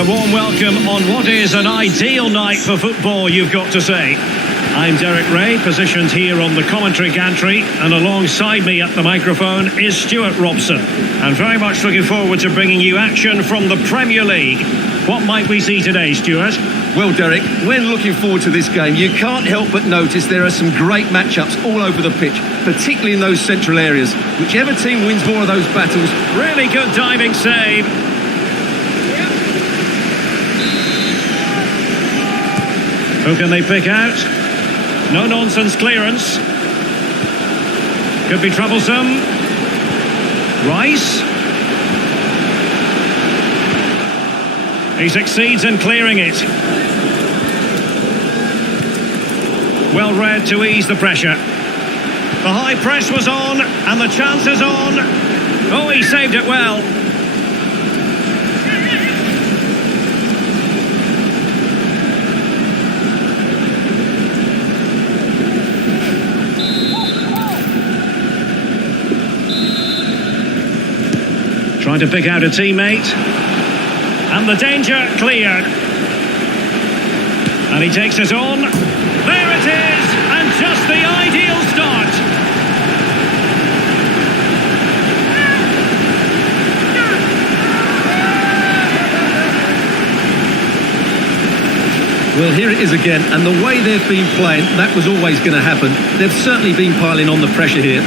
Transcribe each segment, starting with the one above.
a warm welcome on what is an ideal night for football, you've got to say. I'm Derek Ray, positioned here on the commentary gantry, and alongside me at the microphone is Stuart Robson. And very much looking forward to bringing you action from the Premier League. What might we see today, Stuart? Well, Derek, when looking forward to this game, you can't help but notice there are some great matchups all over the pitch, particularly in those central areas. Whichever team wins more of those battles... Really good diving save. Who can they pick out? No-nonsense clearance. Could be troublesome. Rice. He succeeds in clearing it. Well read to ease the pressure. The high press was on, and the chance is on. Oh, he saved it well. Trying to pick out a teammate. And the danger cleared. And he takes it on. There it is! And just the ideal start. Well, here it is again, and the way they've been playing, that was always going to happen. They've certainly been piling on the pressure here.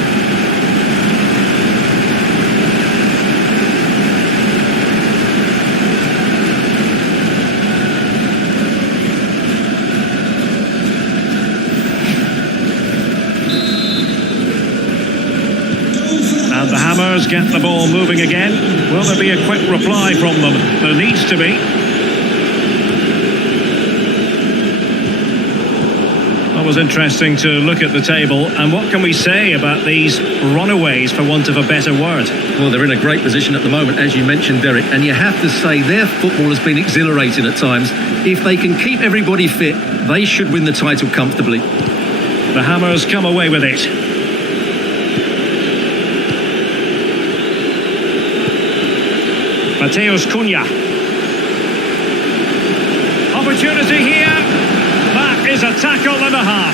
And the Hammers get the ball moving again. Will there be a quick reply from them? There needs to be. It was interesting to look at the table, and what can we say about these runaways, for want of a better word? Well, they're in a great position at the moment, as you mentioned, Derek, and you have to say their football has been exhilarating at times. If they can keep everybody fit, they should win the title comfortably. The Hammers come away with it. Mateus Cunha. Opportunity here. That is a tackle and a half.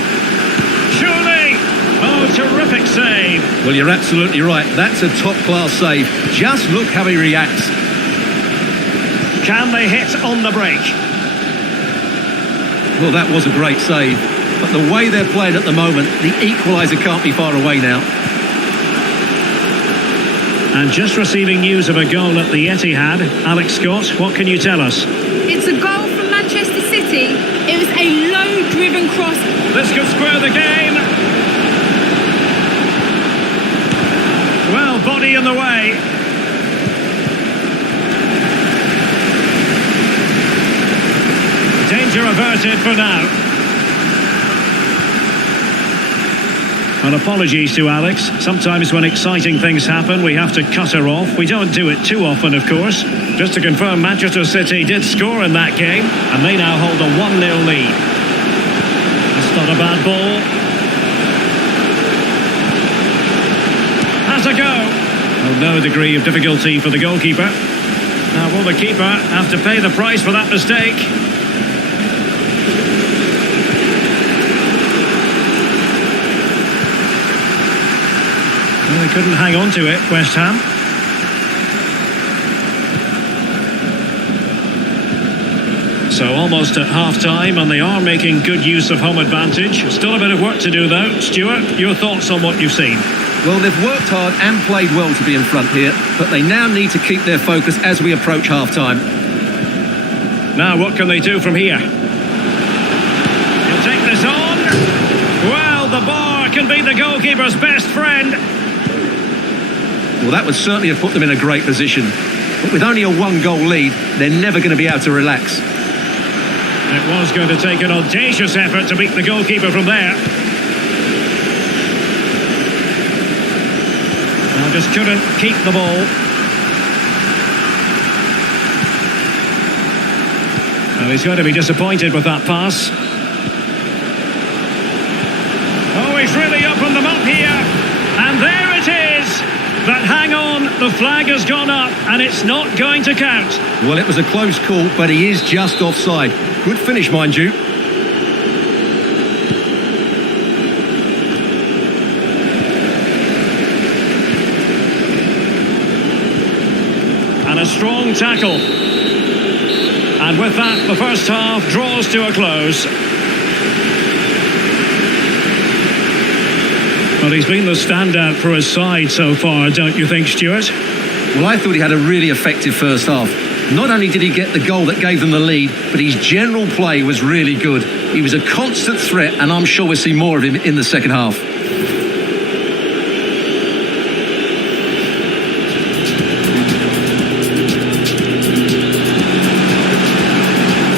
Surely. Oh, terrific save. Well, you're absolutely right. That's a top-class save. Just look how he reacts. Can they hit on the break? Well, that was a great save. But the way they're playing at the moment, the equaliser can't be far away now. And just receiving news of a goal at the Etihad. Alex Scott, what can you tell us? It's a goal from Manchester City. It was a low-driven cross. This could square the game. Well, body in the way. Danger averted for now. And apologies to Alex. Sometimes when exciting things happen, we have to cut her off. We don't do it too often, of course. Just to confirm, Manchester City did score in that game, and they now hold a 1-0 lead. That's not a bad ball. Has a go. Well, no degree of difficulty for the goalkeeper. Now, will the keeper have to pay the price for that mistake? Well, they couldn't hang on to it, West Ham. So almost at half-time, and they are making good use of home advantage. Still a bit of work to do, though. Stuart, your thoughts on what you've seen? Well, they've worked hard and played well to be in front here, but they now need to keep their focus as we approach half-time. Now, what can they do from here? He'll take this on. Well, the bar can be the goalkeeper's best friend. Well, that would certainly have put them in a great position. But with only a one-goal lead, they're never going to be able to relax. It was going to take an audacious effort to beat the goalkeeper from there. Well, just couldn't keep the ball. Well, he's going to be disappointed with that pass. Oh, he's really opened them up here. And there it is. But hang on, The flag has gone up and it's not going to count. Well, it was a close call, but he is just offside. Good finish, mind you. And a strong tackle. And with that, the first half draws to a close. Well, he's been the standout for his side so far, don't you think, Stuart? Well, I thought he had a really effective first half. Not only did he get the goal that gave them the lead, but his general play was really good. He was a constant threat, and I'm sure we'll see more of him in the second half.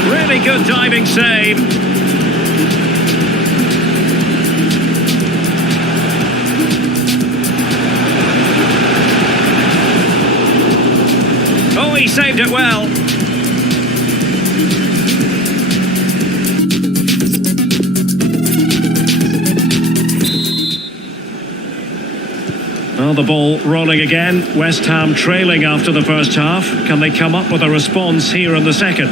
Really good diving save. Oh, he saved it well. Well, the ball rolling again. West Ham trailing after the first half. Can they come up with a response here in the second?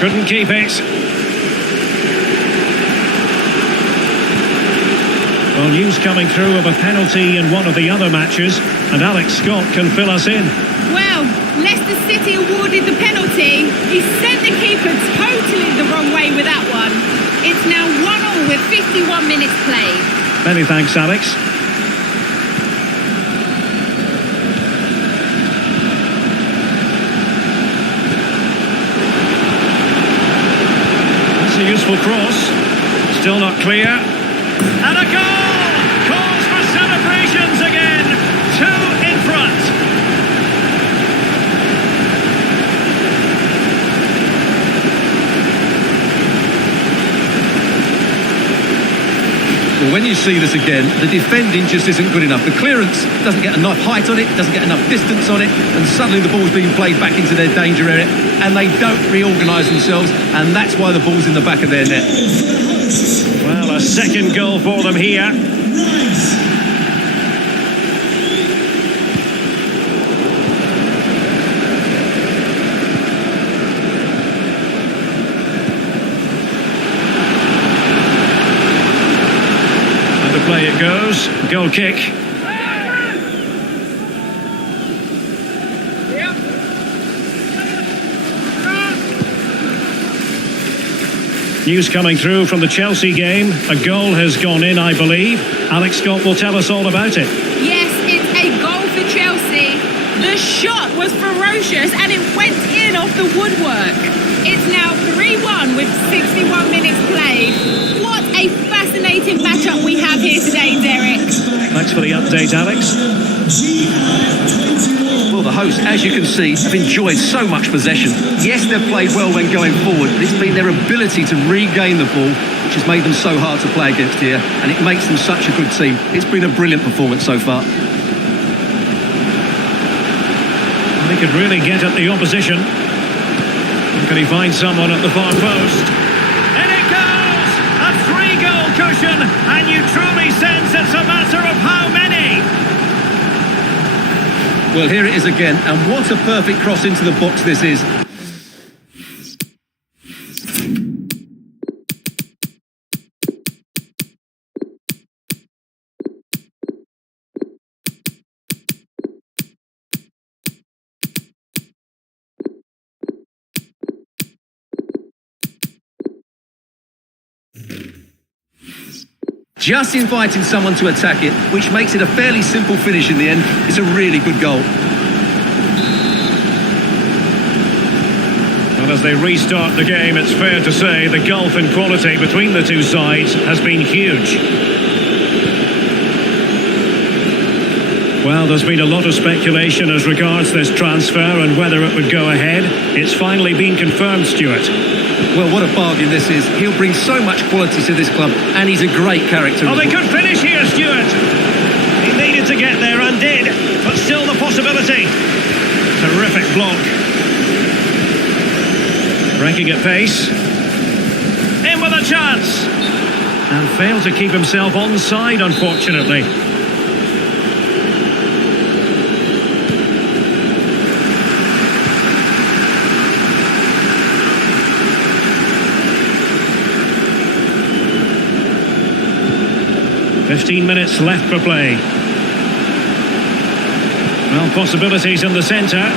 Couldn't keep it. Well, news coming through of a penalty in one of the other matches, and Alex Scott can fill us in. Well, Leicester City awarded the penalty. He sent the keeper totally the wrong way with that one. It's now 1-1 with 51 minutes played. Many thanks, Alex. A useful cross, still not clear, and a goal! Calls for celebrations again, 2 in front. Well, when you see this again, the defending just isn't good enough. The clearance doesn't get enough height on it, doesn't get enough distance on it, and suddenly the ball's being played back into their danger area, and they don't reorganise themselves, and that's why the ball's in the back of their net. Well, a second goal for them here. And the play it goes, goal kick. News coming through from the Chelsea game. A goal has gone in, I believe. Alex Scott will tell us all about it. Yes, it's a goal for Chelsea. The shot was ferocious and it went in off the woodwork. It's now 3-1 with 61 minutes played. What a fascinating matchup we have here today, Derek. Thanks for the update, Alex. Well, the hosts, as you can see, have enjoyed so much possession. Yes, they've played well when going forward, but it's been their ability to regain the ball which has made them so hard to play against here, and it makes them such a good team. It's been a brilliant performance so far. They could really get at the opposition. Can he find someone at the far post? And it goes! A 3-goal cushion, and you truly sense it's a matter of how many? Well, here it is again, and what a perfect cross into the box this is. Just inviting someone to attack it, which makes it a fairly simple finish in the end. It's a really good goal. Well, as they restart the game, it's fair to say the gulf in quality between the two sides has been huge. Well, there's been a lot of speculation as regards this transfer and whether it would go ahead. It's finally been confirmed, Stuart. Well, what a bargain this is. He'll bring so much quality to this club, and he's a great character. Oh, they could finish here, Stuart. He needed to get there and did, but still the possibility. Terrific block. Breaking at pace. In with a chance. And failed to keep himself onside, unfortunately. "15 minutes left for play." Well, possibilities in the centre.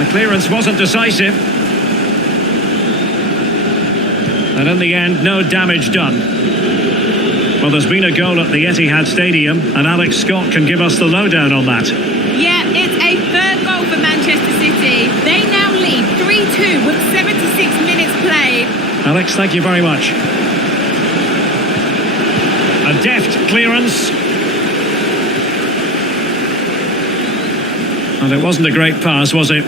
The clearance wasn't decisive. And in the end, no damage done. Well, there's been a goal at the Etihad Stadium, and Alex Scott can give us the lowdown on that. Yeah, it's a third goal for Manchester City. They now lead 3-2 with 76 minutes played. Alex, thank you very much. A deft clearance. And it wasn't a great pass, was it?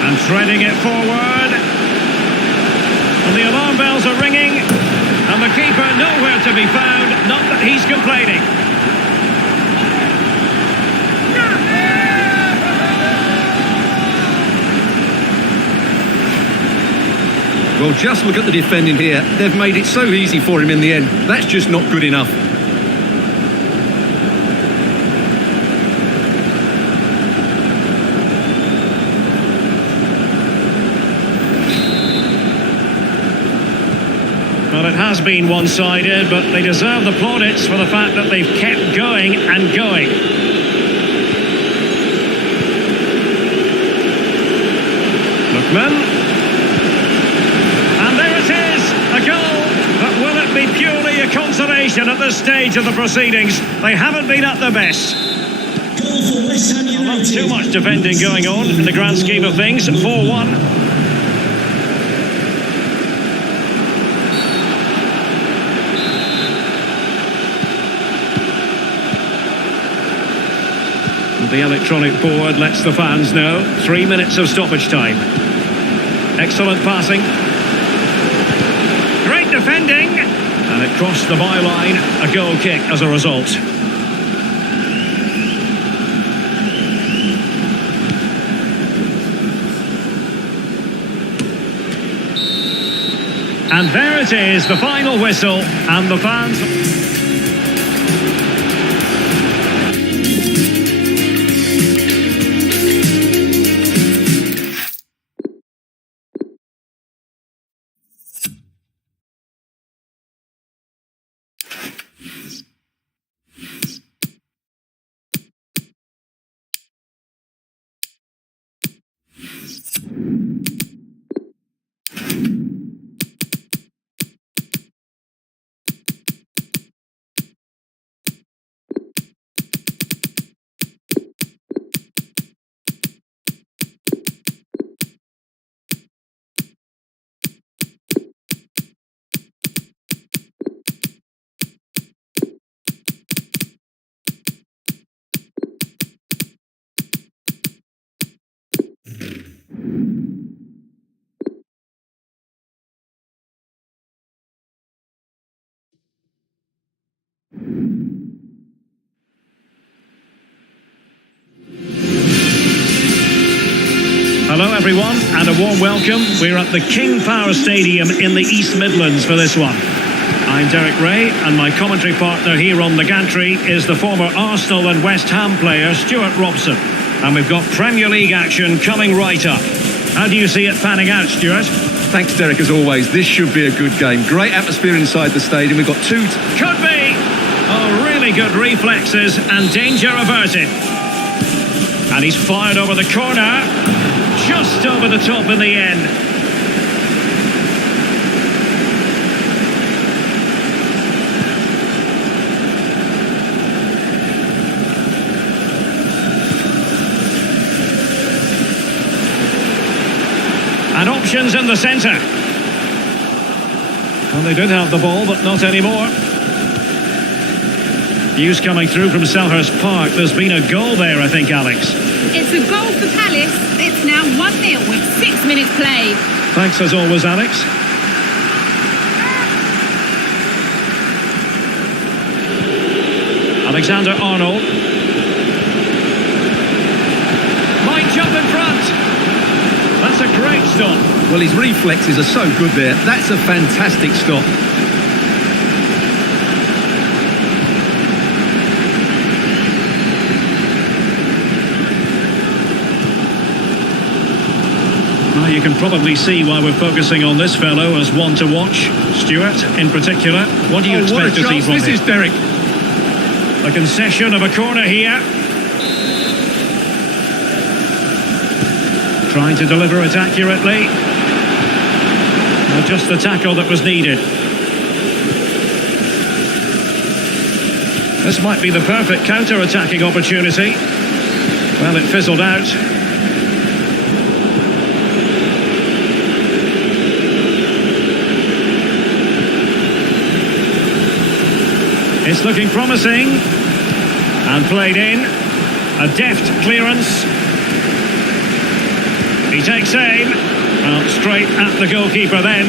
And threading it forward. And the alarm bells are ringing. And the keeper nowhere to be found. Not that he's complaining. Well, just look at the defending here. They've made it so easy for him in the end. That's just not good enough. Well, it has been one-sided, but they deserve the plaudits for the fact that they've kept going and going. Lookman. And there it is, a goal. But will it be purely a consolation at this stage of the proceedings? They haven't been at their best. Not too much defending going on in the grand scheme of things. 4-1. The electronic board lets the fans know 3 minutes of stoppage time. Excellent passing. Great defending. And it crossed the byline. A goal kick as a result. And there it is, the final whistle. And the fans... Hello everyone and a warm welcome. We're at the King Power Stadium in the East Midlands for this one. I'm Derek Ray and my commentary partner here on the gantry is the former Arsenal and West Ham player Stuart Robson. And we've got Premier League action coming right up. How do you see it panning out, Stuart? Thanks, Derek, as always. This should be a good game. Great atmosphere inside the stadium. We've got two... Could be! Oh, really good reflexes and danger averted. And he's fired over the corner. Just over the top in the end. And options in the centre. Well, they did have the ball, but not anymore. News coming through from Selhurst Park. There's been a goal there, I think, Alex. It's a goal for Palace. It's now 1-0 with 6 minutes played. Thanks as always, Alex. Alexander-Arnold. Might jump in front. That's a great stop. Well, his reflexes are so good there. That's a fantastic stop. Well, you can probably see why we're focusing on this fellow as one to watch. Stuart, in particular, what do you expect to see from him? This is Derek. A concession of a corner here. Trying to deliver it accurately. Well, just the tackle that was needed. This might be the perfect counter-attacking opportunity. Well, it fizzled out. It's looking promising. And played in. A deft clearance. He takes aim. Well, straight at the goalkeeper then.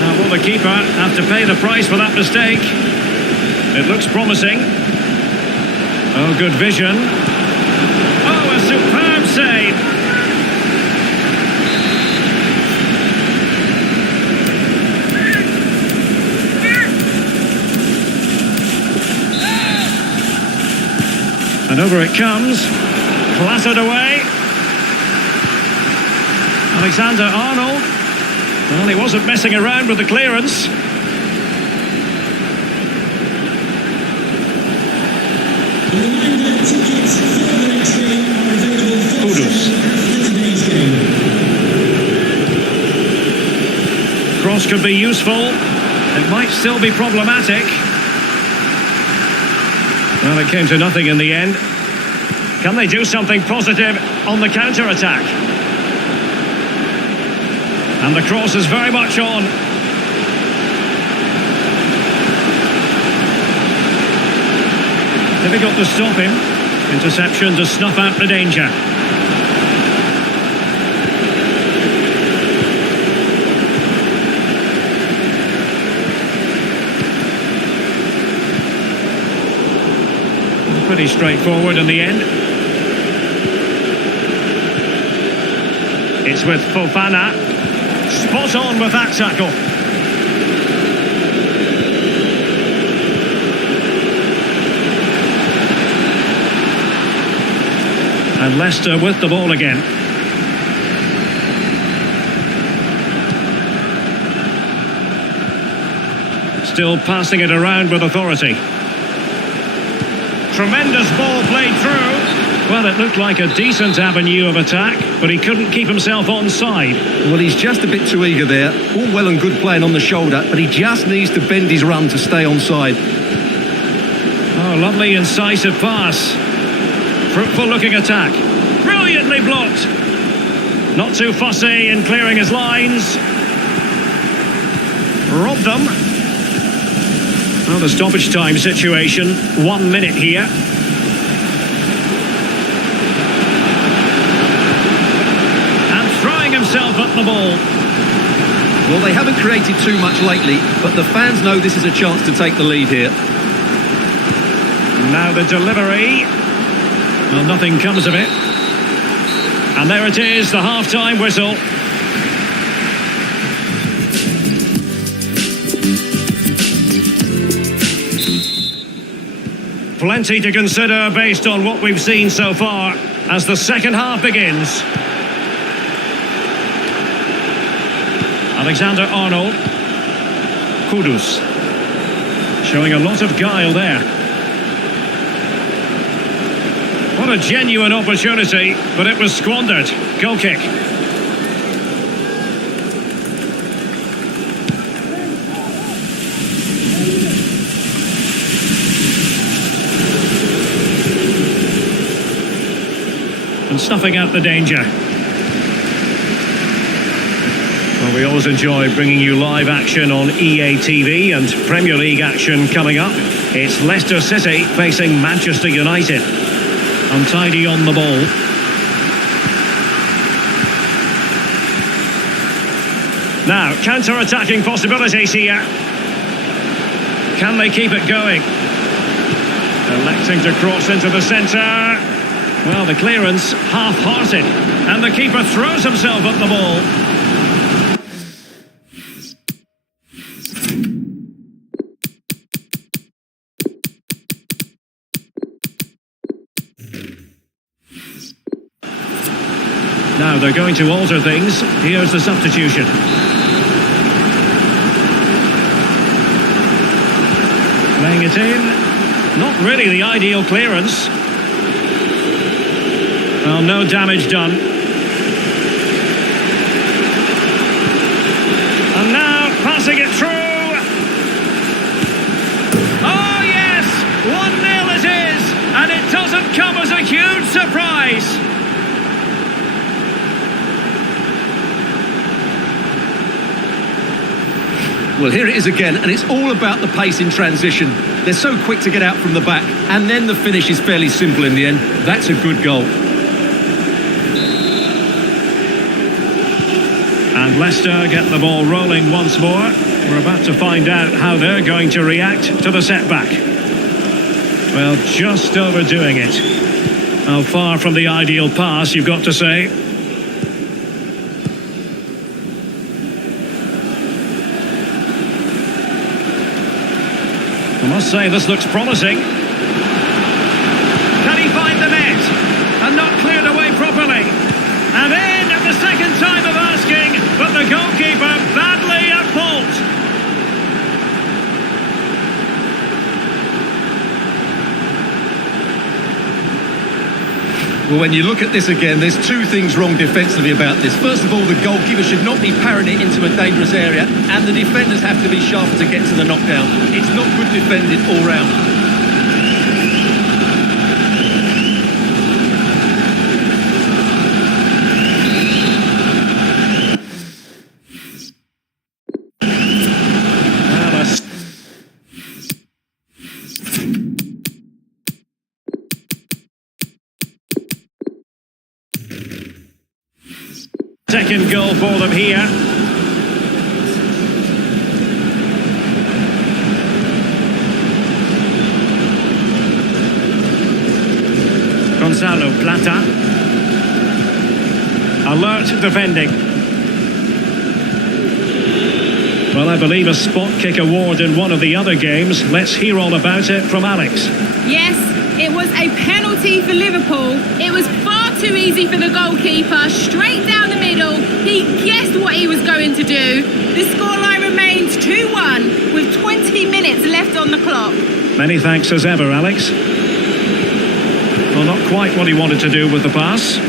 Now, will the keeper have to pay the price for that mistake? It looks promising. Oh, good vision. Oh, a superb save. And over it comes. Clattered away. Alexander-Arnold. Well, he wasn't messing around with the clearance. Kudus. Cross could be useful. It might still be problematic. Well, it came to nothing in the end. Can they do something positive on the counter-attack? And the cross is very much on. Difficult to stop him. Interception to snuff out the danger. Pretty straightforward in the end. It's with Fofana. Spot on with that tackle. And Leicester with the ball again. Still passing it around with authority. Tremendous ball played through. Well, it looked like a decent avenue of attack, but he couldn't keep himself onside. Well, he's just a bit too eager there. All well and good playing on the shoulder, but he just needs to bend his run to stay onside. Oh, lovely incisive pass. Fruitful looking attack. Brilliantly blocked. Not too fussy in clearing his lines. Robbed them. Well, the stoppage time situation, 1 minute here. And throwing himself at the ball. Well, they haven't created too much lately, but the fans know this is a chance to take the lead here. Now the delivery. Well, nothing comes of it. And there it is, the half-time whistle. Plenty to consider based on what we've seen so far as the second half begins. Alexander-Arnold. Kudus. Showing a lot of guile there. What a genuine opportunity, but it was squandered. Goal kick. And snuffing out the danger. Well, we always enjoy bringing you live action on EA TV and Premier League action coming up. It's Leicester City facing Manchester United. Untidy on the ball. Now, counter-attacking possibilities here. Can they keep it going? Electing to cross into the centre. Well, the clearance half-hearted. And the keeper throws himself at the ball. Now they're going to alter things. Here's the substitution. Playing it in. Not really the ideal clearance. Well, no damage done. And now passing it through. Oh yes! 1-0 it is! And it doesn't come as a huge surprise. Well, here it is again, and it's all about the pace in transition. They're so quick to get out from the back, and then the finish is fairly simple in the end. That's a good goal. And Leicester get the ball rolling once more. We're about to find out how they're going to react to the setback. Well, just overdoing it. How far from the ideal pass, you've got to say. I must say, this looks promising. Can he find the net? And not cleared away properly. And in at the second time of asking, but the goalkeeper badly at fault. Well, when you look at this again, there's two things wrong defensively about this. First of all, the goalkeeper should not be parrying it into a dangerous area, and the defenders have to be sharper to get to the knockdown. It's not good defended all round. Second goal for them here. Gonzalo Plata. Alert defending. Well, I believe a spot kick award in one of the other games. Let's hear all about it from Alex. Yes, it was a penalty for Liverpool. It was far too easy for the goalkeeper. Straight down the middle. He guessed what he was going to do. The scoreline remains 2-1 with 20 minutes left on the clock. Many thanks as ever, Alex. Well, not quite what he wanted to do with the pass.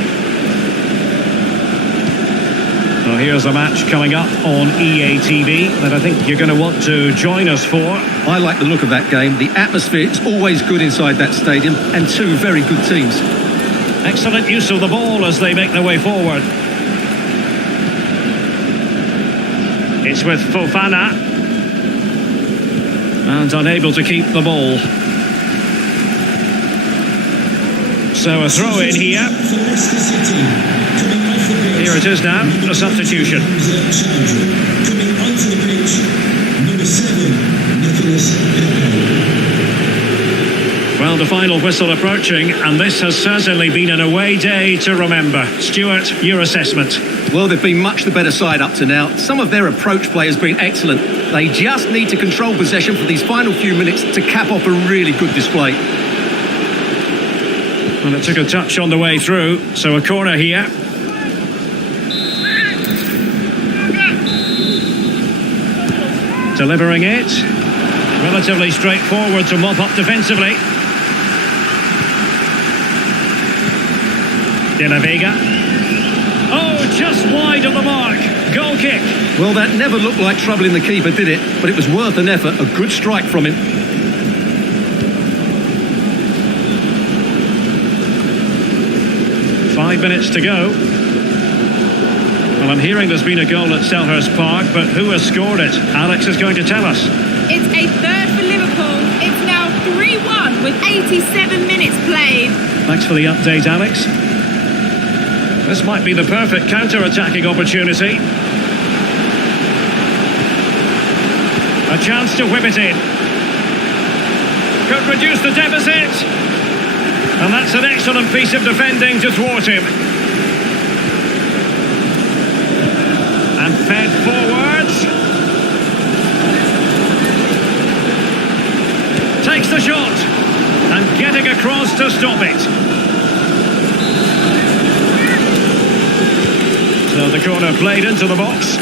So here's the match coming up on EA TV that I think you're going to want to join us for. I like the look of that game. The atmosphere is always good inside that stadium, and two very good teams. Excellent use of the ball as they make their way forward. It's with Fofana. And unable to keep the ball. So a throw in here. Here it is now, a substitution. Coming onto the pitch, number 7, Nicholas Pepe. Well, the final whistle approaching, and this has certainly been an away day to remember. Stuart, your assessment? Well, they've been much the better side up to now. Some of their approach play has been excellent. They just need to control possession for these final few minutes to cap off a really good display. Well, it took a touch on the way through, so a corner here. Delivering it. Relatively straightforward to mop up defensively. De La Vega. Oh, just wide of the mark. Goal kick. Well, that never looked like troubling the keeper, did it? But it was worth an effort. A good strike from him. Five minutes to go. Well, I'm hearing there's been a goal at Selhurst Park, but who has scored it? Alex is going to tell us. It's a third for Liverpool. It's now 3-1 with 87 minutes played. Thanks for the update, Alex. This might be the perfect counter-attacking opportunity. A chance to whip it in. Could reduce the deficit. And that's an excellent piece of defending to thwart him. And fed forwards. Takes the shot. And getting across to stop it. So the corner played into the box.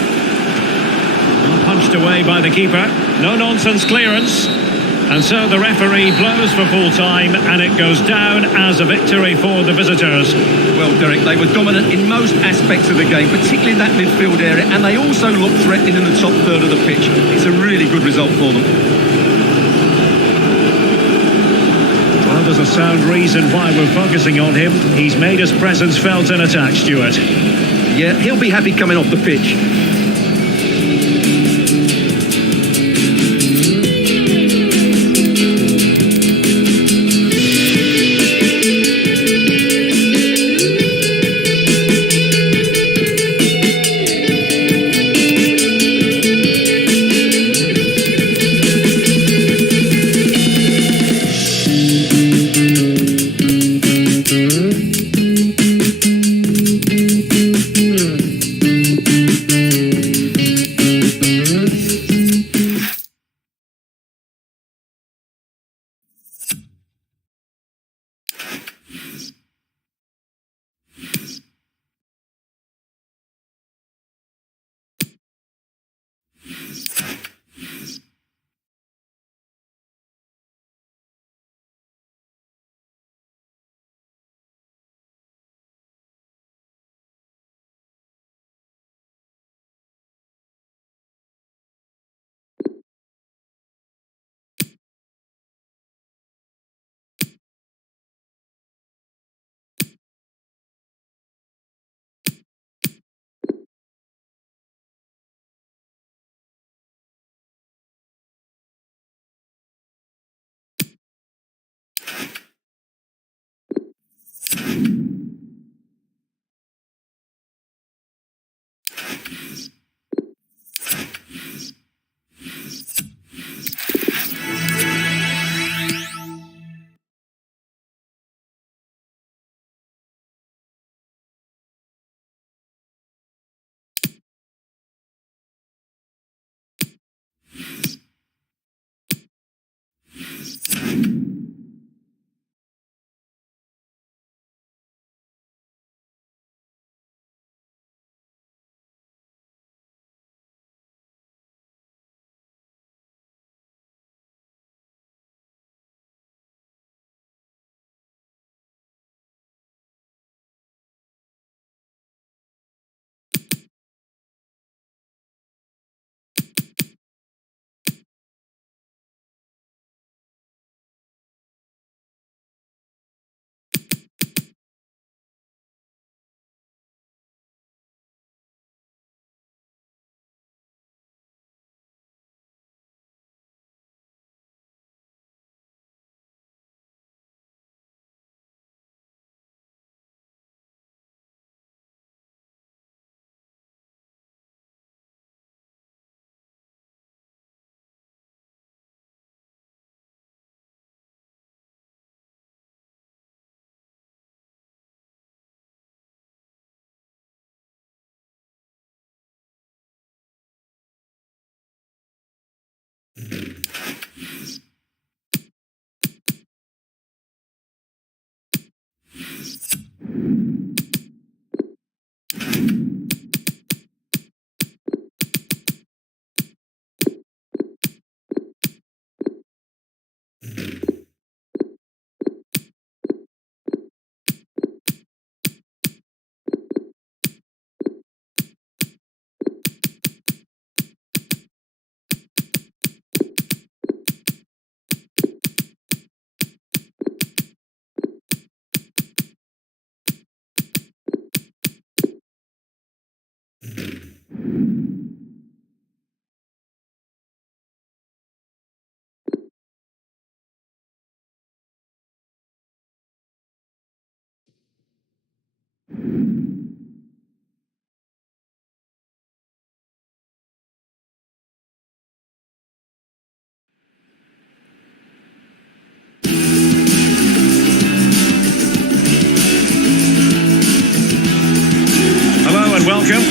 Punched away by the keeper. No nonsense clearance. And so the referee blows for full time, and it goes down as a victory for the visitors. Well, Derek, they were dominant in most aspects of the game, particularly in that midfield area, and they also looked threatening in the top third of the pitch. It's a really good result for them. Well, there's a sound reason why we're focusing on him. He's made his presence felt in attack, Stuart. Yeah, he'll be happy coming off the pitch.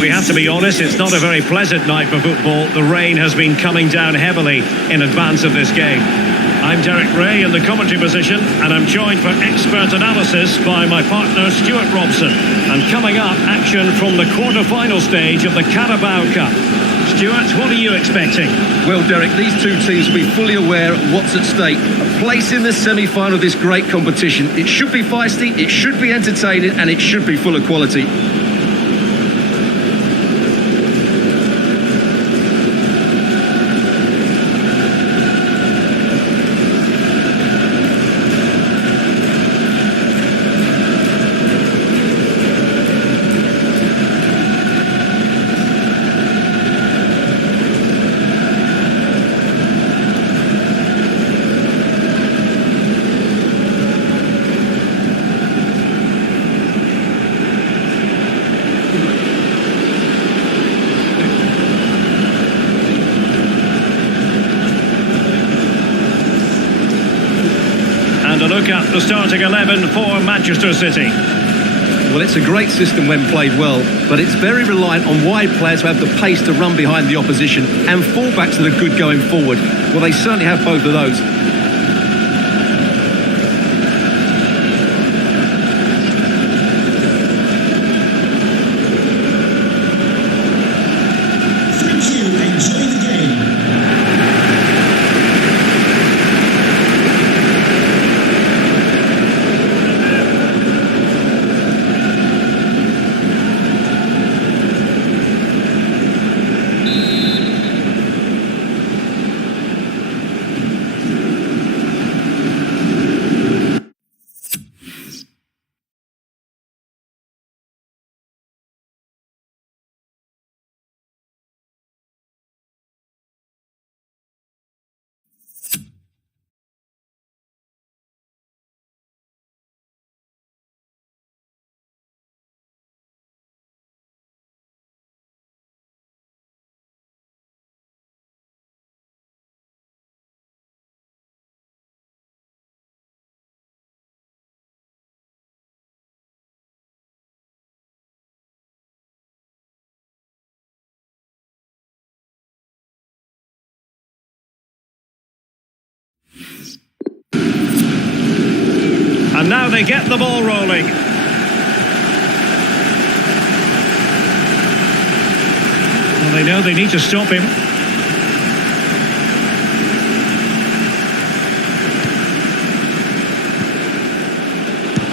we have to be honest, it's not a very pleasant night for football. The rain has been coming down heavily in advance of this game. I'm Derek Ray in the commentary position, and I'm joined for expert analysis by my partner Stuart Robson. And coming up, action from the quarter-final stage of the Carabao Cup. Stuart, what are you expecting? Well, Derek, these two teams will be fully aware of what's at stake. A place in the semi-final of this great competition. It should be feisty, it should be entertaining, and it should be full of quality. And a look at the starting 11 for Manchester City. Well, it's a great system when played well, but it's very reliant on wide players who have the pace to run behind the opposition and fullbacks that are good going forward. Well, they certainly have both of those. Thank you. Enjoy the game. And now they get the ball rolling. Well, they know they need to stop him.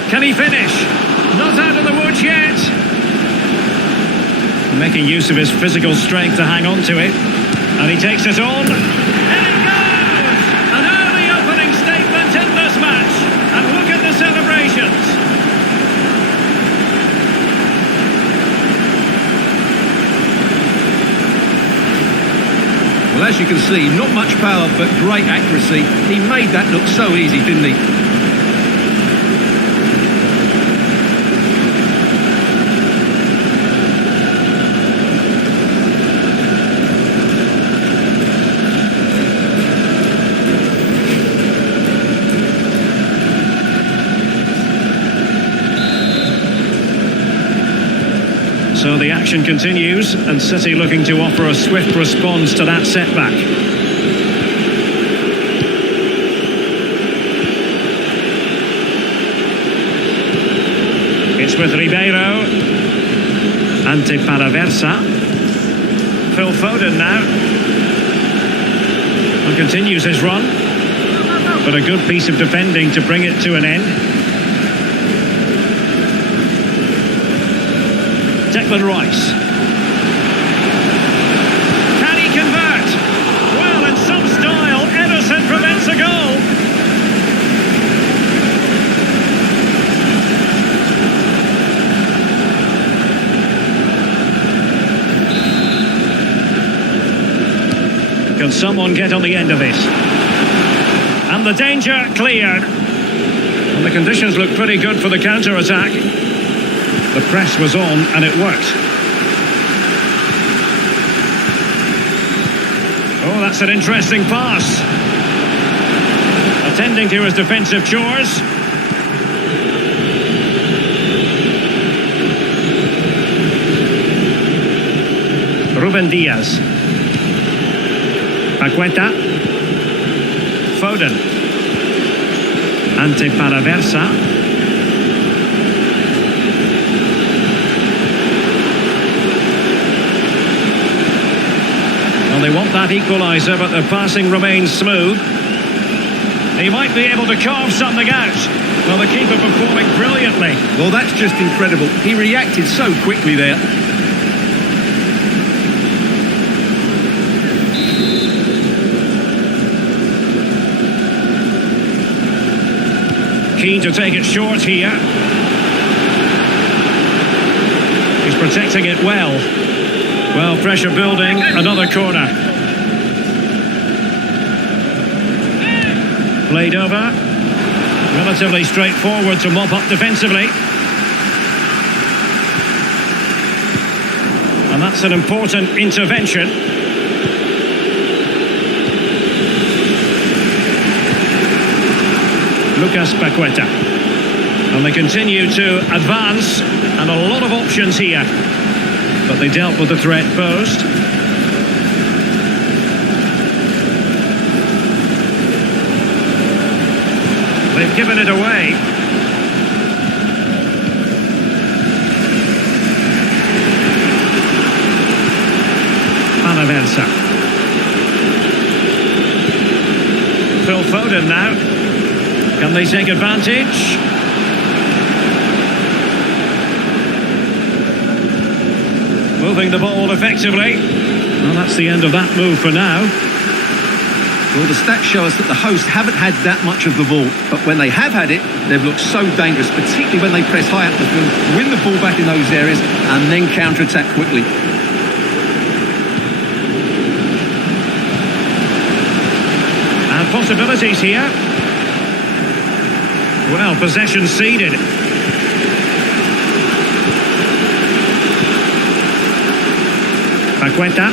Can he finish? Not out of the woods yet. Making use of his physical strength to hang on to it. And he takes it on. And it goes! An early opening statement in this match. And look at the celebrations. Well, as you can see, not much power, but great accuracy. He made that look so easy, didn't he? So the action continues, and City looking to offer a swift response to that setback. It's with Ribeiro. Ante Palaversa. Phil Foden now. And continues his run. But a good piece of defending to bring it to an end. Declan Rice. Can he convert? Well, in some style, Ederson prevents a goal. Can someone get on the end of it? And the danger cleared. And the conditions look pretty good for the counter-attack. The press was on and it worked. Oh, that's an interesting pass. Attending to his defensive chores. Ruben Diaz. Paqueta. Foden. Ante Paraversa. Well, they want that equaliser, but the passing remains smooth. He might be able to carve something out. Well, the keeper performing brilliantly. Well, that's just incredible. He reacted so quickly there. Keen to take it short here. He's protecting it well. Well, pressure building. Another corner. Played over. Relatively straightforward to mop up defensively. And that's an important intervention. Lucas Paqueta. And they continue to advance, and a lot of options here. But they dealt with the threat posed. They've given it away. Paraversa. Phil Foden now. Can they take advantage? Moving the ball effectively. Well, that's the end of that move for now. Well, the stats show us that the hosts haven't had that much of the ball, but when they have had it, they've looked so dangerous, particularly when they press high up the field, win the ball back in those areas, and then counter-attack quickly. And possibilities here. Well, possession ceded. Paqueta.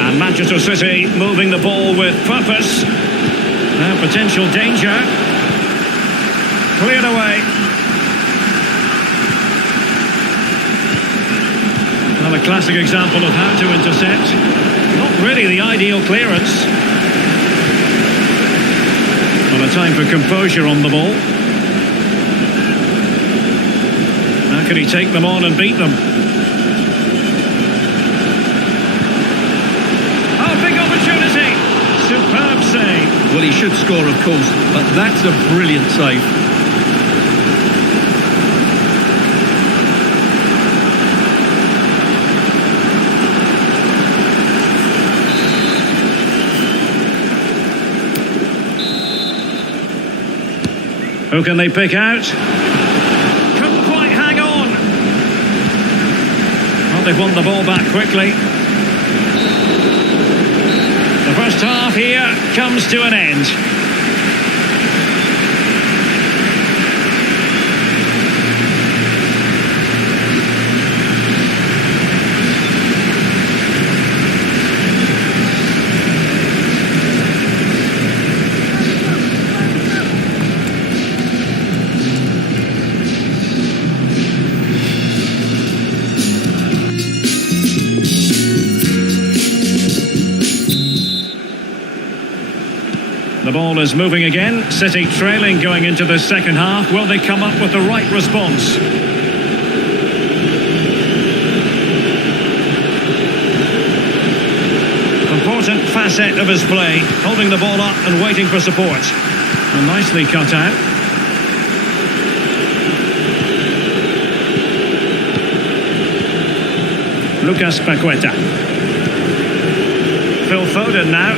And Manchester City moving the ball with purpose. Now potential danger. Cleared away. Another classic example of how to intercept. Not really the ideal clearance. Not a time for composure on the ball. How can he take them on and beat them? Superb save. Well, he should score, of course, but that's a brilliant save. Who can they pick out? Couldn't quite hang on. Well, they've won the ball back quickly. The first half here comes to an end. The ball is moving again. City trailing going into the second half. Will they come up with the right response? Important facet of his play. Holding the ball up and waiting for support. And nicely cut out. Lucas Paqueta. Phil Foden now.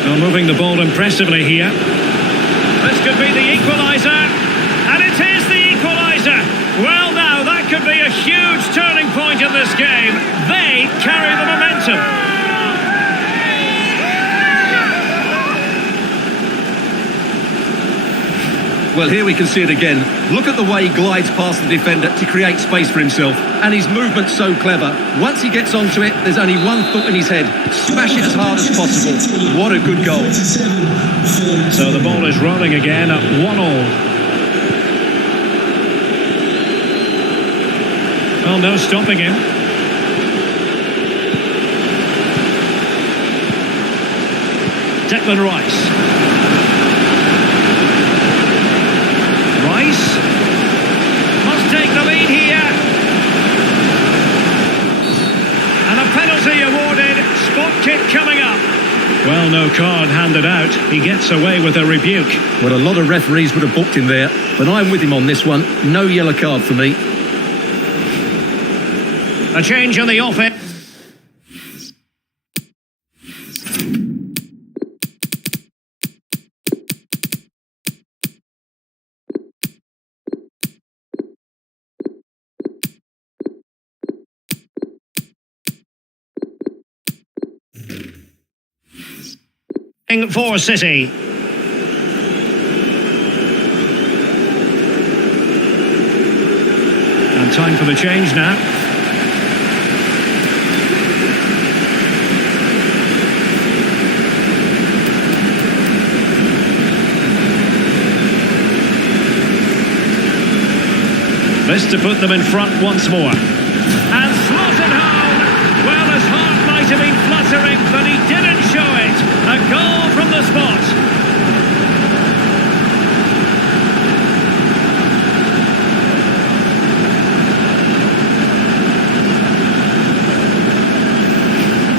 Well, moving the ball impressively here. This could be the equaliser. And it is the equaliser. Well, now, that could be a huge turning point in this game. They carry the momentum. Well, here we can see it again. Look at the way he glides past the defender to create space for himself. And his movement's so clever. Once he gets onto it, there's only one thought in his head. Smash it as hard as possible. What a good goal. So the ball is rolling again at 1-1. Well, no stopping him. Declan Rice. Rice must take the lead here. And a penalty awarded. Spot kick coming up. Well, no card handed out. He gets away with a rebuke. Well, a lot of referees would have booked him there, but I'm with him on this one. No yellow card for me. A change on the offense. For City. And time for the change now. This to put them in front once more. And slotted home. Well, his heart might have been fluttering, but he didn't show it. A goal from the spot.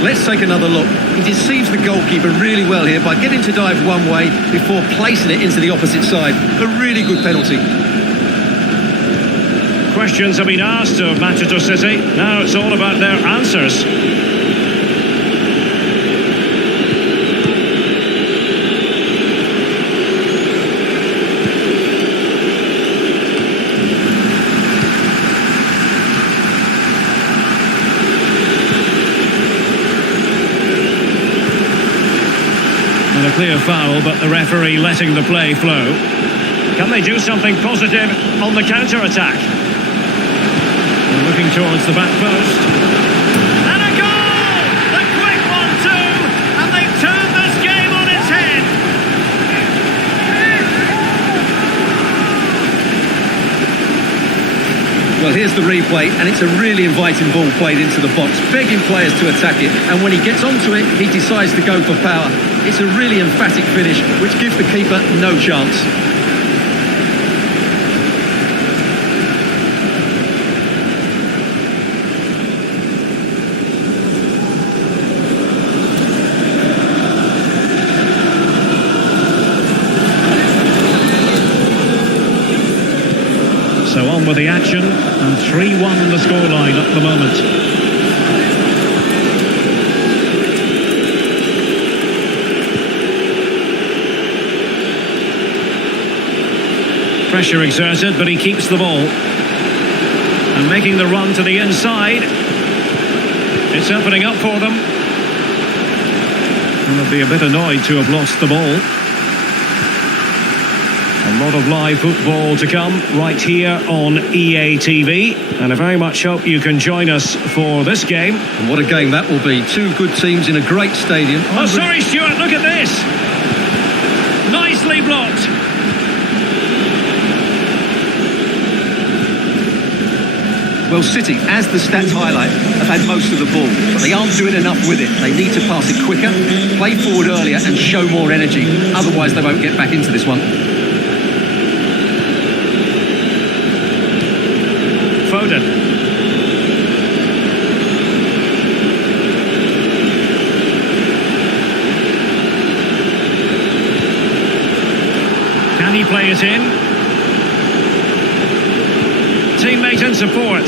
Let's take another look. He deceives the goalkeeper really well here by getting to dive one way before placing it into the opposite side. A really good penalty. Questions have been asked of Manchester City. Now it's all about their answers. And a clear foul, but the referee letting the play flow. Can they do something positive on the counter-attack? They're looking towards the back post. And a goal! The quick one too! And they've turned this game on its head! Well, here's the replay, and it's a really inviting ball played into the box, begging players to attack it, and when he gets onto it, he decides to go for power. It's a really emphatic finish, which gives the keeper no chance. So on with the action, and 3-1 the scoreline at the moment. Pressure exerted, but he keeps the ball. And making the run to the inside. It's opening up for them. And they'll be a bit annoyed to have lost the ball. A lot of live football to come right here on EA TV, and I very much hope you can join us for this game. And what a game that will be. Two good teams in a great stadium. Oh, sorry, Stuart, look at this. Nicely blocked. Well, City, as the stats highlight, have had most of the ball, but they aren't doing enough with it. They need to pass it quicker, play forward earlier and show more energy. Otherwise, they won't get back into this one. Foden. Can he play it in? Teammate and support.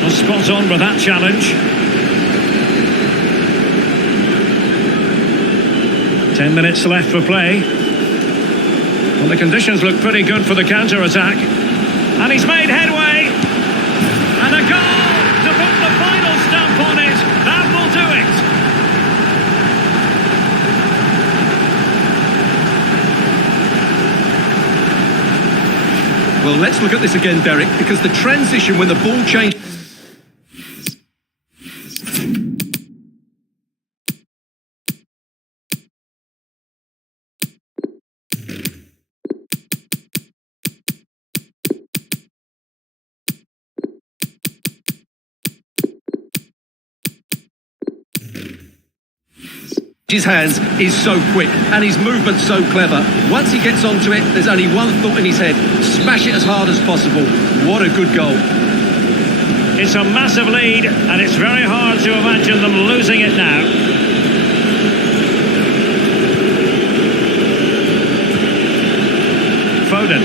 Well, spot on with that challenge. 10 minutes left for play. Well, the conditions look pretty good for the counter-attack. And he's made headway. And a goal to put the final stamp on it. That will do it. Well, let's look at this again, Derek, because the transition when the ball changed... His hands is so quick and his movement so clever. Once he gets onto it, there's only one thought in his head: smash it as hard as possible. What a good goal. It's a massive lead, and it's very hard to imagine them losing it now. Foden.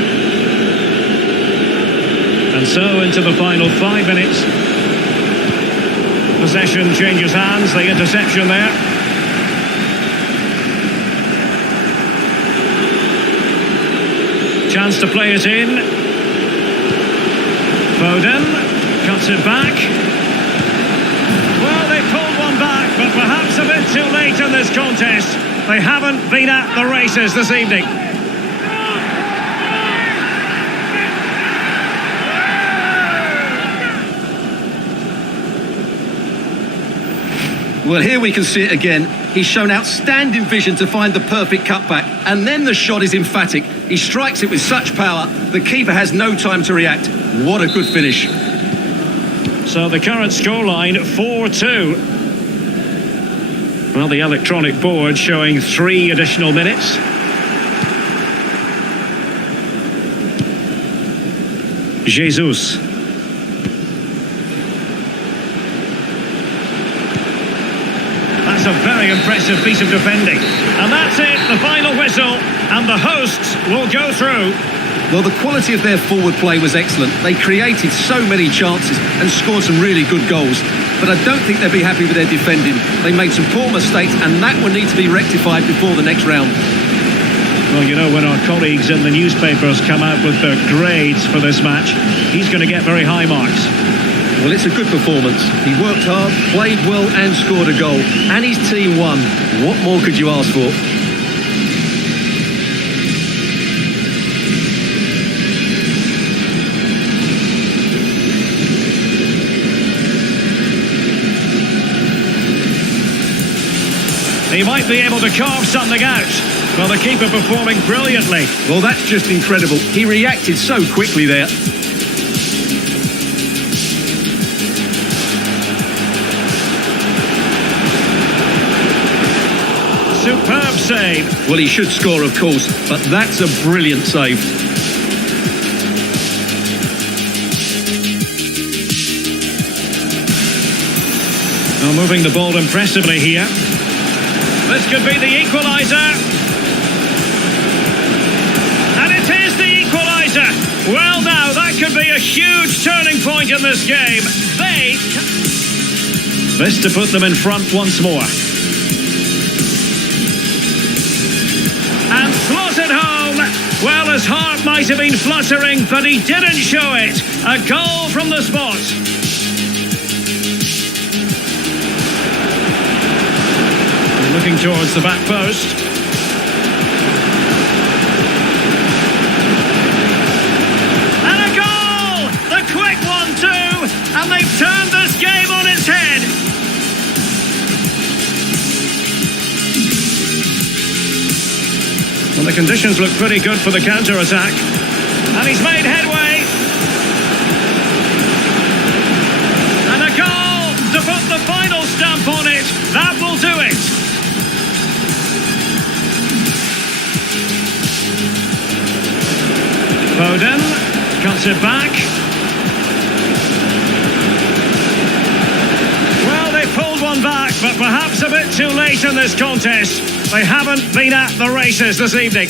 And so into the final 5 minutes. Possession changes hands, the interception there. Chance to play it in. Foden cuts it back. Well, they pulled one back, but perhaps a bit too late in this contest. They haven't been at the races this evening. Well, here we can see it again. He's shown outstanding vision to find the perfect cutback, and then the shot is emphatic. He strikes it with such power, the keeper has no time to react. What a good finish. So the current scoreline, 4-2. Well, the electronic board showing 3 additional minutes. Jesus. That's a very impressive piece of defending. And that's it, the final whistle, and the hosts will go through. Well, the quality of their forward play was excellent. They created so many chances and scored some really good goals. But I don't think they'll be happy with their defending. They made some poor mistakes, and that will need to be rectified before the next round. Well, you know, when our colleagues in the newspapers come out with their grades for this match, he's going to get very high marks. Well, it's a good performance. He worked hard, played well and scored a goal. And his team won. What more could you ask for? He might be able to carve something out. Well, the keeper performing brilliantly. Well, that's just incredible. He reacted so quickly there. Superb save. Well, he should score, of course, but that's a brilliant save. Now moving the ball impressively here. This could be the equaliser. And it is the equaliser. Well, now, that could be a huge turning point in this game. This to put them in front once more. And slotted home. Well, his heart might have been fluttering, but he didn't show it. A goal from the spot. Looking towards the back post. And a goal! The quick 1-2, and they've turned this game on its head. Well, the conditions look pretty good for the counter-attack. And he's made headway. And a goal to put the final stamp on it. That will do it. Foden cuts it back. Well, they pulled one back, but perhaps a bit too late in this contest. They haven't been at the races this evening.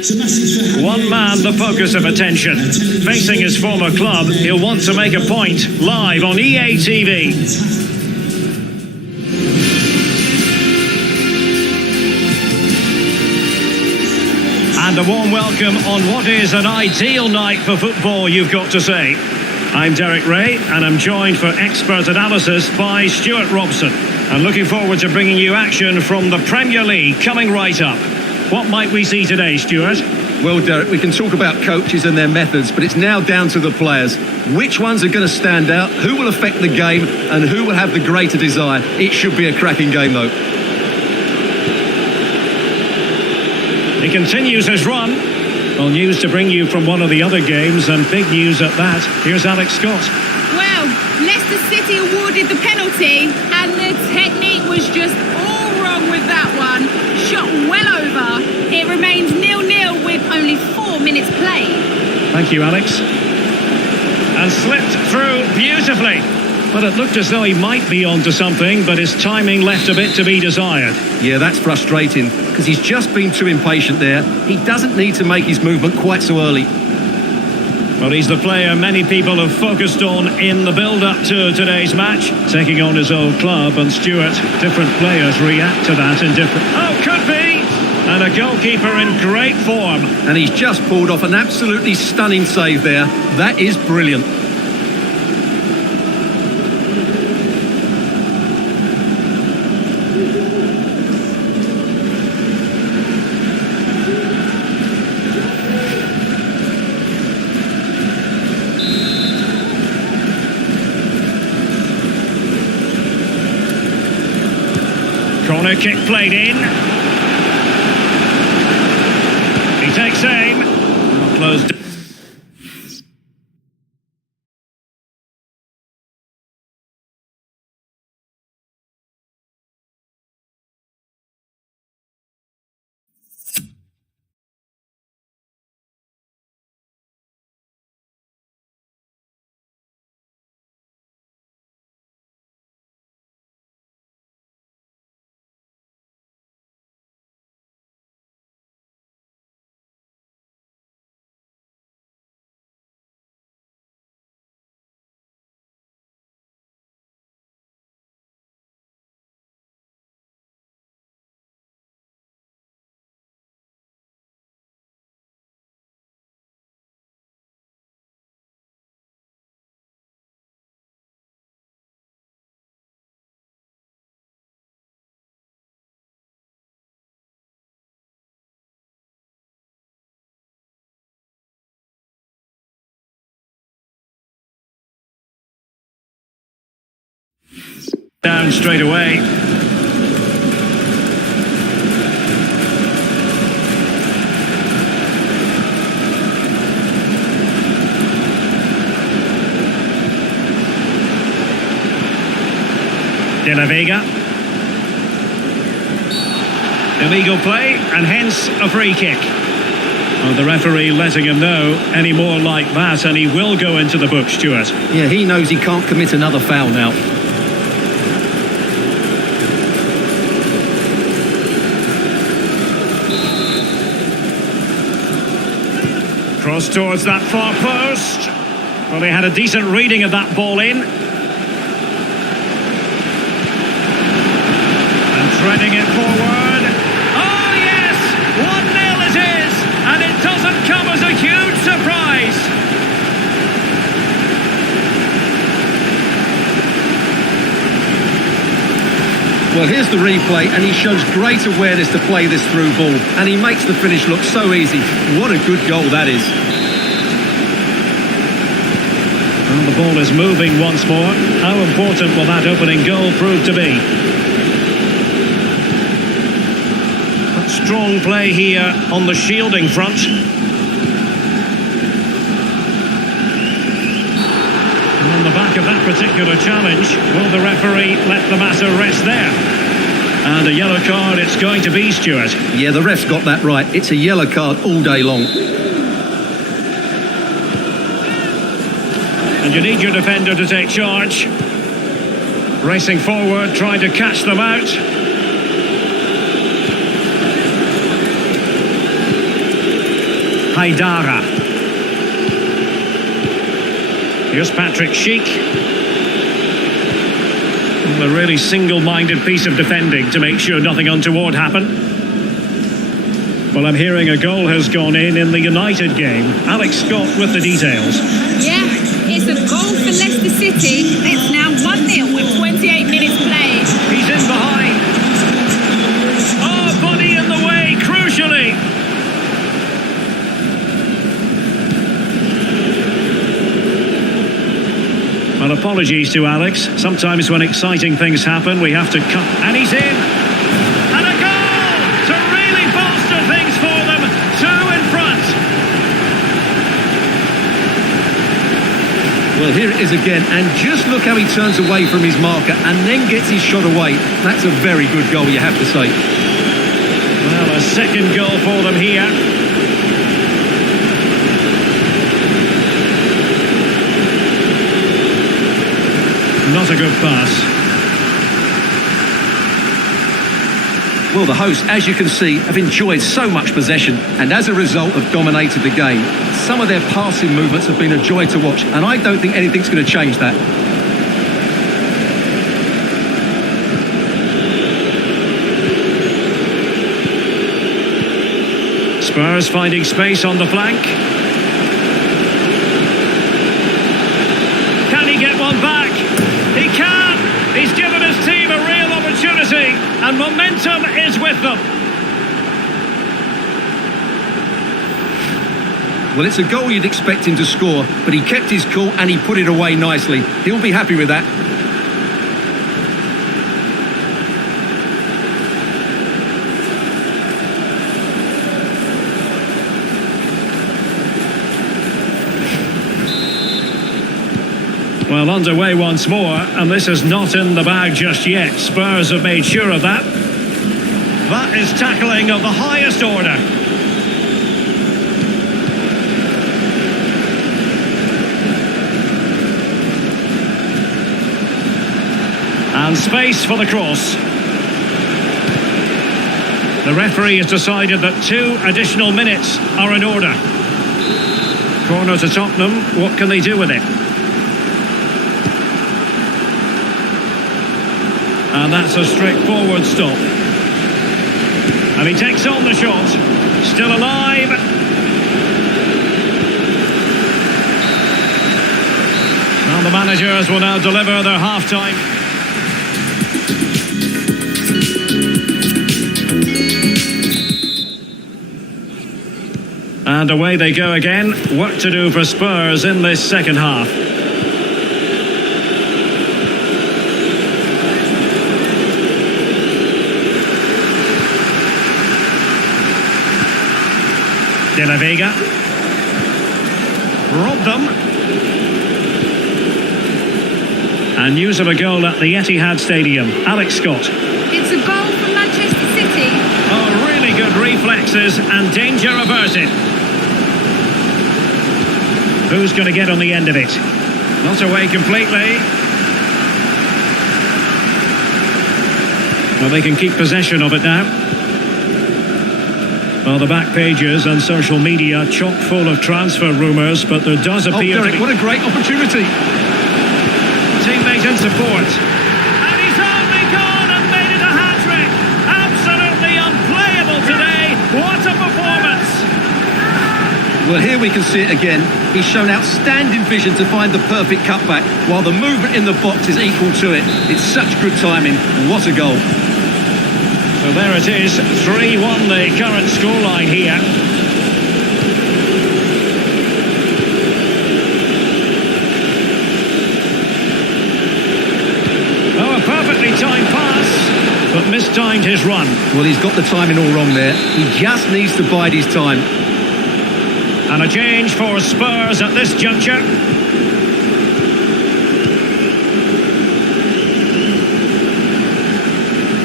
It's a message for happy One man the focus of attention. Facing his former club, he'll want to make a point. Live on EA TV. And a warm welcome on what is an ideal night for football, you've got to say. I'm Derek Ray, and I'm joined for expert analysis by Stuart Robson. I'm looking forward to bringing you action from the Premier League coming right up. What might we see today, Stuart? Well, Derek, we can talk about coaches and their methods, but it's now down to the players. Which ones are going to stand out, who will affect the game, and who will have the greater desire? It should be a cracking game, though. He continues his run. Well, news to bring you from one of the other games, and big news at that. Here's Alex Scott. Well, Leicester City awarded the penalty, and the technique was just all wrong with that one. Shot well over. It remains 0-0 with only 4 minutes played. Thank you, Alex. And slipped through beautifully. But it looked as though he might be onto something, but his timing left a bit to be desired. Yeah, that's frustrating, because he's just been too impatient there. He doesn't need to make his movement quite so early. Well, he's the player many people have focused on in the build-up to today's match, taking on his old club. And Stuart, different players react to that in different... Oh, could be! And a goalkeeper in great form. And he's just pulled off an absolutely stunning save there. That is brilliant. Corner kick played in. He takes aim. Well, closed. Down straight away. De La Vega. Illegal play, and hence a free kick. Well, the referee letting him know any more like that, and he will go into the book, Stuart. Yeah, he knows he can't commit another foul now. Cross towards that far post. Well, they had a decent reading of that ball in. And threading it forward. Oh, yes! 1-0 it is! And it doesn't come as a huge surprise. Well, here's the replay, and he shows great awareness to play this through ball, and he makes the finish look so easy. What a good goal that is. Well, the ball is moving once more. How important will that opening goal prove to be? But strong play here on the shielding front. And on the back of that particular challenge, will the referee let the matter rest there? And a yellow card it's going to be, Stuart. Yeah, the ref's got that right. It's a yellow card all day long. And you need your defender to take charge. Racing forward, trying to catch them out. Haidara. Here's Patrick Schick. A really single-minded piece of defending to make sure nothing untoward happened. Well, I'm hearing a goal has gone in the United game. Alex Scott with the details. Yeah, it's a goal for Leicester City. It's now 1-0 with 28 minutes played. He's in behind. Oh, body in the way, crucially. Well, apologies to Alex. Sometimes when exciting things happen, we have to cut. And he's in. And a goal to really bolster things for them. 2 in front. Well, here it is again, and just look how he turns away from his marker and then gets his shot away. That's a very good goal, you have to say. Well, a second goal for them here. Not a good pass. Well, the hosts, as you can see, have enjoyed so much possession and as a result have dominated the game. Some of their passing movements have been a joy to watch, and I don't think anything's going to change that. Spurs finding space on the flank. Can he get one back? He can! He's given his team a real opportunity, and momentum is with them. Well, it's a goal you'd expect him to score, but he kept his cool and he put it away nicely. He'll be happy with that. Well, underway once more, and this is not in the bag just yet. Spurs have made sure of that. That is tackling of the highest order. And space for the cross. The referee has decided that 2 additional minutes are in order. Corner to Tottenham, what can they do with it? And that's a straightforward stop. And he takes on the shot. Still alive. And the managers will now deliver their half-time. And away they go again. Work to do for Spurs in this second half. De La Vega. Robbed them. And news of a goal at the Etihad Stadium. Alex Scott. It's a goal for Manchester City. Oh, really good reflexes and danger averted. Who's going to get on the end of it? Not away completely. Well, they can keep possession of it now. Well, the back pages and social media chock full of transfer rumours, but there does appear Derek, to be... what a great opportunity. Teammate in support. And he's only gone and made it a hat-trick. Absolutely unplayable today. What a performance. Well, here we can see it again. He's shown outstanding vision to find the perfect cutback, while the movement in the box is equal to it. It's such good timing. What a goal. So there it is, 3-1 the current scoreline here. Oh, a perfectly timed pass, but mistimed his run. Well, he's got the timing all wrong there. He just needs to bide his time. And a change for Spurs at this juncture.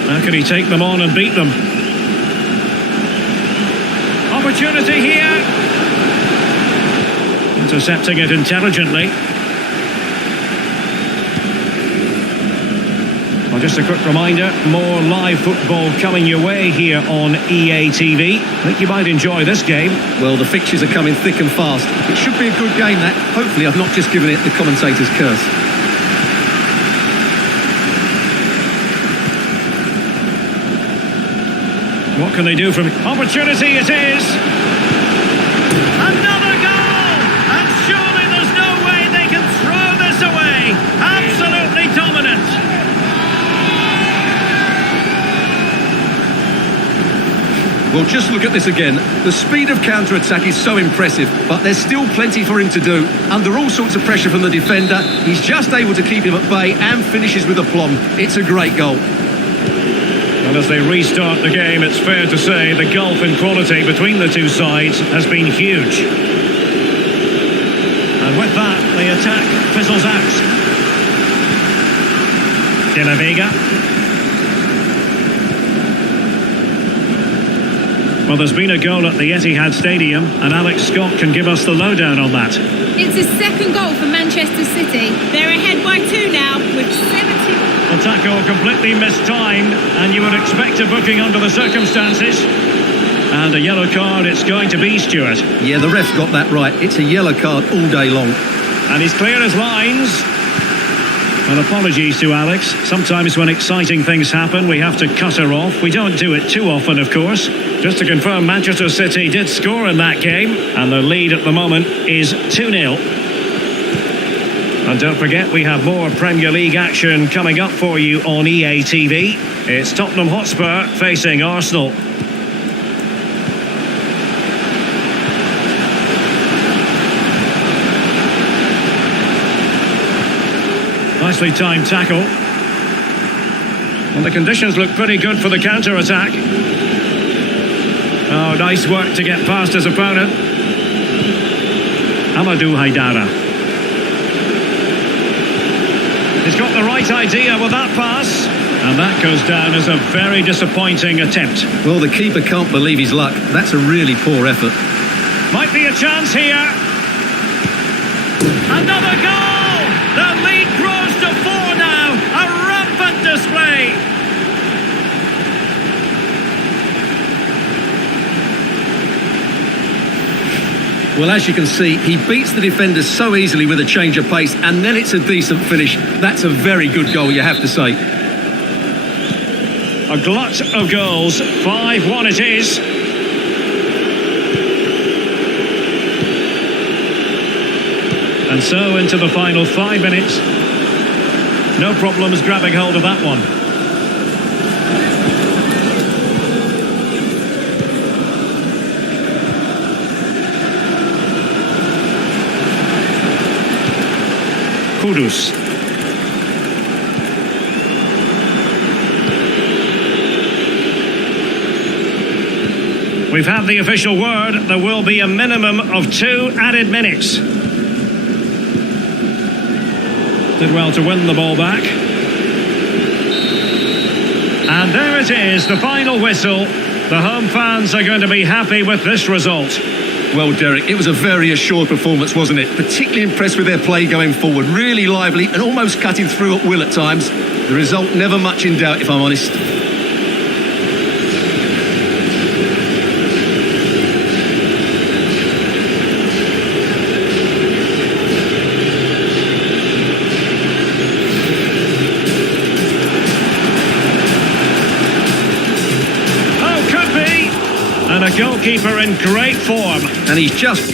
How can he take them on and beat them? Opportunity here. Intercepting it intelligently. Well, just a quick reminder, more live football coming your way here on EA TV. I think you might enjoy this game. Well, the fixtures are coming thick and fast. It should be a good game, that. Hopefully I've not just given it the commentator's curse. What can they do from... Opportunity it is! Another goal! And surely there's no way they can throw this away! Absolutely dominant! Well, just look at this again. The speed of counter-attack is so impressive, but there's still plenty for him to do. Under all sorts of pressure from the defender, he's just able to keep him at bay and finishes with aplomb. It's a great goal. And as they restart the game, it's fair to say the gulf in quality between the two sides has been huge. And with that, the attack fizzles out. De La Vega. Well, there's been a goal at the Etihad Stadium, and Alex Scott can give us the lowdown on that. It's a second goal for Manchester City. They're ahead by 2 now with 70... The tackle completely mistimed, and you would expect a booking under the circumstances. And a yellow card it's going to be, Stuart. Yeah, the ref's got that right. It's a yellow card all day long. And he's clear as lines. And apologies to Alex. Sometimes when exciting things happen, we have to cut her off. We don't do it too often, of course. Just to confirm, Manchester City did score in that game, and their lead at the moment is 2-0. And don't forget, we have more Premier League action coming up for you on EA TV. It's Tottenham Hotspur facing Arsenal. Nicely timed tackle. Well, the conditions look pretty good for the counter-attack. Oh, nice work to get past his opponent. Amadou Haidara. He's got the right idea with that pass. And that goes down as a very disappointing attempt. Well, the keeper can't believe his luck. That's a really poor effort. Might be a chance here. Another goal! The lead grows to 4 now. A rampant display. Well, as you can see, he beats the defenders so easily with a change of pace, and then it's a decent finish. That's a very good goal, you have to say. A glut of goals. 5-1 it is. And so into the final 5 minutes. No problems grabbing hold of that one. Kudus. We've had the official word. There will be a minimum of 2 added minutes. Did well to win the ball back. And there it is, the final whistle. The home fans are going to be happy with this result. Well, Derek, it was a very assured performance, wasn't it? Particularly impressed with their play going forward. Really lively and almost cutting through at will at times. The result never much in doubt, if I'm honest. And a goalkeeper in great form. And he's just...